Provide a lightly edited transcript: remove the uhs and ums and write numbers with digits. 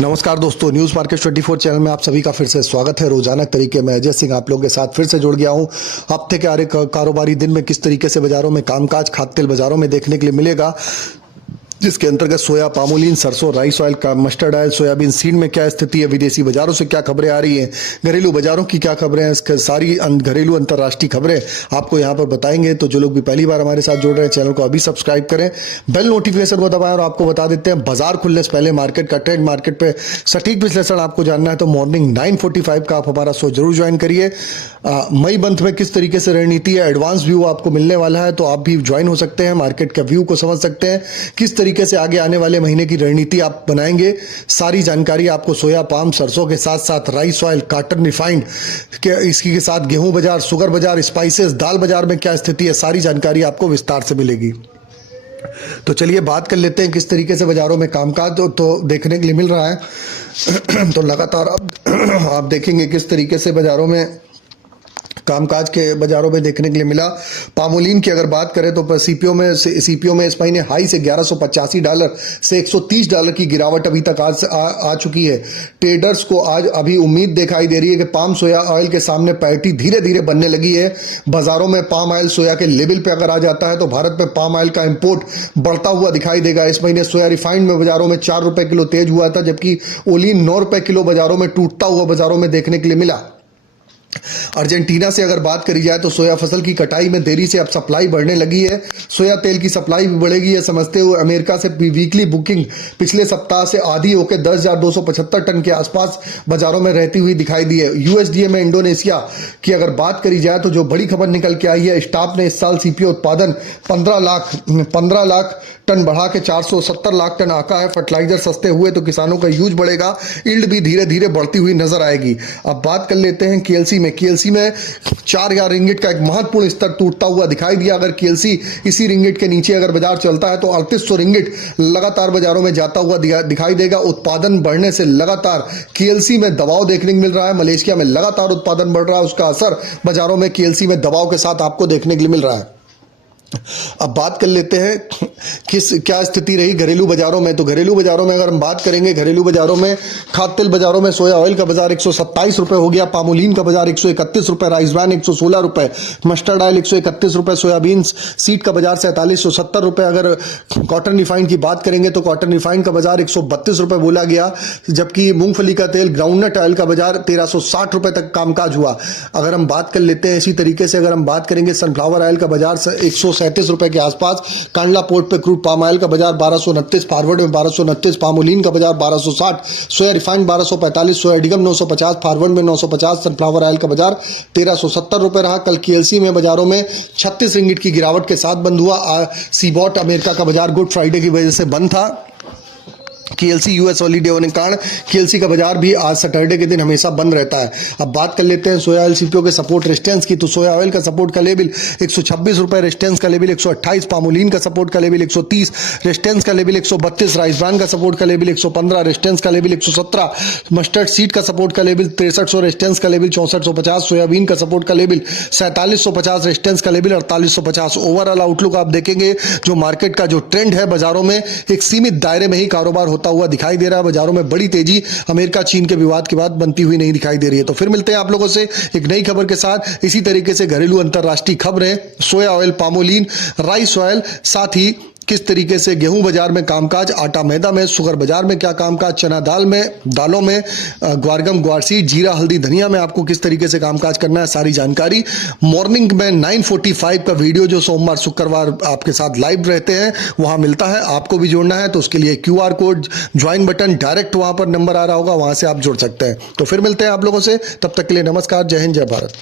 नमस्कार दोस्तों, news market 24 channel में आप सभी का फिर से स्वागत है। रोजाना तरीके में अजय सिंह आप लोगों के साथ फिर से जुड़ गया हूं। हफ्ते के हर एक कारोबारी दिन में किस तरीके से बाजारों में कामकाज खाद्य तेल बाजारों में देखने के लिए मिलेगा, जिसके अंतर्गत सोया, पामोलिन, सरसों, राइस ऑयल का, मस्टर्ड ऑयल, सोयाबीन सीड में क्या स्थिति है, विदेशी बाजारों से क्या खबरें आ रही हैं, घरेलू बाजारों की क्या खबरें हैं, इसके सारी घरेलू अंतर्राष्ट्रीय खबरें आपको यहां पर बताएंगे। तो जो लोग भी पहली बार हमारे साथ जुड़ रहे हैं, चैनल को अभी सब्सक्राइब करें, बेल नोटिफिकेशन को दबाएं और आपको बता देते हैं बाजार खुलने से पहले मार्केट का ट्रेंड, मार्केट पे सटीक विश्लेषण आपको जानना है तो मॉर्निंग 9:45 का आप हमारा शो जरूर ज्वाइन करिए। मई मंथ में किस तरीके से रणनीति है, एडवांस व्यू आपको मिलने वाला है, तो आप भी ज्वाइन हो सकते हैं, मार्केट का व्यू को समझ सकते हैं, किस तरीके से आगे आने वाले महीने की रणनीति आप बनाएंगे। सारी जानकारी आपको सोया, पाम, सरसों के साथ साथ राइस ऑयल, कॉटन रिफाइंड के, इसकी के साथ गेहूं बाजार, शुगर बाजार, स्पाइसेस, दाल बाजार में क्या स्थिति है, सारी जानकारी आपको विस्तार से मिलेगी। तो चलिए बात कर लेते हैं किस तरीके से बाजारों में कामकाज तो देखने के लिए मिल रहा है। तो लगातार आप देखेंगे किस तरीके से बाजारों में कामकाज के बाजारों में देखने के लिए मिला। पामोलिन की अगर बात करें तो सीपीओ में इस महीने हाई से $1185 से $130 की गिरावट अभी तक आज आ चुकी है। ट्रेडर्स को आज अभी उम्मीद दिखाई दे रही है कि पाम सोया ऑयल के सामने पैरिटी धीरे धीरे बनने लगी है। बाजारों में पाम ऑयल सोया के लेवल पे अगर आ जाता है तो भारत में पाम ऑयल का इंपोर्ट बढ़ता हुआ दिखाई देगा। इस महीने सोया रिफाइंड में बाजारों में ₹4 किलो तेज हुआ था, जबकि ओलिन ₹9 किलो बाजारों में टूटता हुआ बाजारों में देखने के लिए मिला। अर्जेंटीना से अगर बात करी जाए तो सोया फसल की कटाई में देरी से अब सप्लाई बढ़ने लगी है। सोया तेल की सप्लाई भी बढ़ेगी, यह समझते हुए अमेरिका से वीकली बुकिंग पिछले सप्ताह से आधी होकर 10,275 टन के आसपास बाजारों में रहती हुई दिखाई दी है। यूएसडीए में इंडोनेशिया की अगर बात करी जाए तो जो बड़ी खबर निकल के आई है, स्टाफ ने इस साल सीपीओ उत्पादन 15 लाख टन बढ़ा के 470 लाख टन आका है। फर्टिलाइजर सस्ते हुए तो किसानों का यूज बढ़ेगा, यील्ड भी धीरे धीरे बढ़ती हुई नजर आएगी। अब बात कर लेते हैं केएलसी में 4,000 रिंगिट का एक महत्वपूर्ण स्तर टूटता हुआ दिखाई दिया। अगर केएलसी इसी रिंगिट के नीचे अगर बाजार चलता है तो 3800 रिंगिट लगातार बाजारों में जाता हुआ दिखाई देगा। उत्पादन बढ़ने से लगातार केएलसी में दबाव देखने को मिल रहा है। मलेशिया में लगातार उत्पादन बढ़ रहा है, उसका असर बाजारों में केएलसी में दबाव के साथ आपको देखने के लिए मिल रहा है। अब बात कर लेते हैं क्या स्थिति रही घरेलू बाजारों में। तो घरेलू बाजारों में अगर हम बात करेंगे, घरेलू बाजारों में खाद्य तेल बाजारों में सोया ऑयल का बाजार ₹127 हो गया, पामोलिन का बाजार ₹131, rice bran ₹116, mustard oil ₹131, soybean seed का बाजार ₹4770। अगर कॉटन रिफाइंड की बात करेंगे तो कॉटन रिफाइंड का बाजार ₹132 बोला गया, जबकि मूंगफली का तेल, ग्राउंडनट ऑयल का बाजार ₹1360 तक कामकाज हुआ। अगर हम बात कर लेते हैं इसी तरीके से अगर हम बात करेंगे सनफ्लावर ऑयल का बाजार ₹137 के आसपास, कांडला पोर्ट पे क्रूड पाम ऑयल का बाजार 1229, फॉरवर्ड में 1229, पामोलिन का बाजार 1260, सोया रिफाइंड 1245, सोया डिगम 950, फॉरवर्ड में 950, सनफ्लावर ऑयल का बाजार ₹1370 रहा। कल केएलसी में बाजारों में 36 रिंगिट की गिरावट के साथ बंद हुआ। सीबॉट अमेरिका का बाजार गुड फ्राइडे की वजह से बंद था। केएलसी यूएस हॉलीडे होने के कारण केएलसी का बाजार भी आज सैटरडे के दिन हमेशा बंद रहता है। अब बात कर लेते हैं सोया ऑयल सीपीओ के सपोर्ट रेजिस्टेंस की। तो सोया ऑयल का सपोर्ट का लेवल ₹126, रेजिस्टेंस का लेवल 128, पामोलिन का सपोर्ट का लेवल 130, रेजिस्टेंस का लेवल 132, राइस ब्रान का सपोर्ट का लेवल 115, रेजिस्टेंस का लेवल 117, मस्टर्ड सीड का सपोर्ट का लेवल 6300, रेजिस्टेंस का लेवल 6450, सोयाबीन का सपोर्ट का लेवल 4750, रेजिस्टेंस का लेवल 4850। ओवरऑल आउटलुक आप देखेंगे जो मार्केट का जो ट्रेंड है बाजारों में एक सीमित दायरे में ही कारोबार होता हुआ दिखाई दे रहा है। बाजारों में बड़ी तेजी अमेरिका चीन के विवाद के बाद बनती हुई नहीं दिखाई दे रही है। तो फिर मिलते हैं आप लोगों से एक नई खबर के साथ। इसी तरीके से घरेलू अंतरराष्ट्रीय खबरें, सोया ऑयल, पामोलिन, राइस ऑयल, साथ ही किस तरीके से गेहूं बाजार में कामकाज, आटा मैदा में, शुगर बाजार में क्या कामकाज, चना दाल में, दालों में, ग्वारगम, ग्वारसी, जीरा, हल्दी, धनिया में आपको किस तरीके से कामकाज करना है, सारी जानकारी मॉर्निंग में 9:45 का वीडियो जो सोमवार शुक्रवार आपके साथ लाइव रहते हैं वहां मिलता है। आपको भी जोड़ना है तो उसके लिए QR code, join button, direct वहां पर नंबर आ रहा होगा, वहां से आप जुड़ सकते हैं। तो फिर मिलते हैं आप लोगों से, तब तक के लिए नमस्कार, जय हिंद, जय भारत।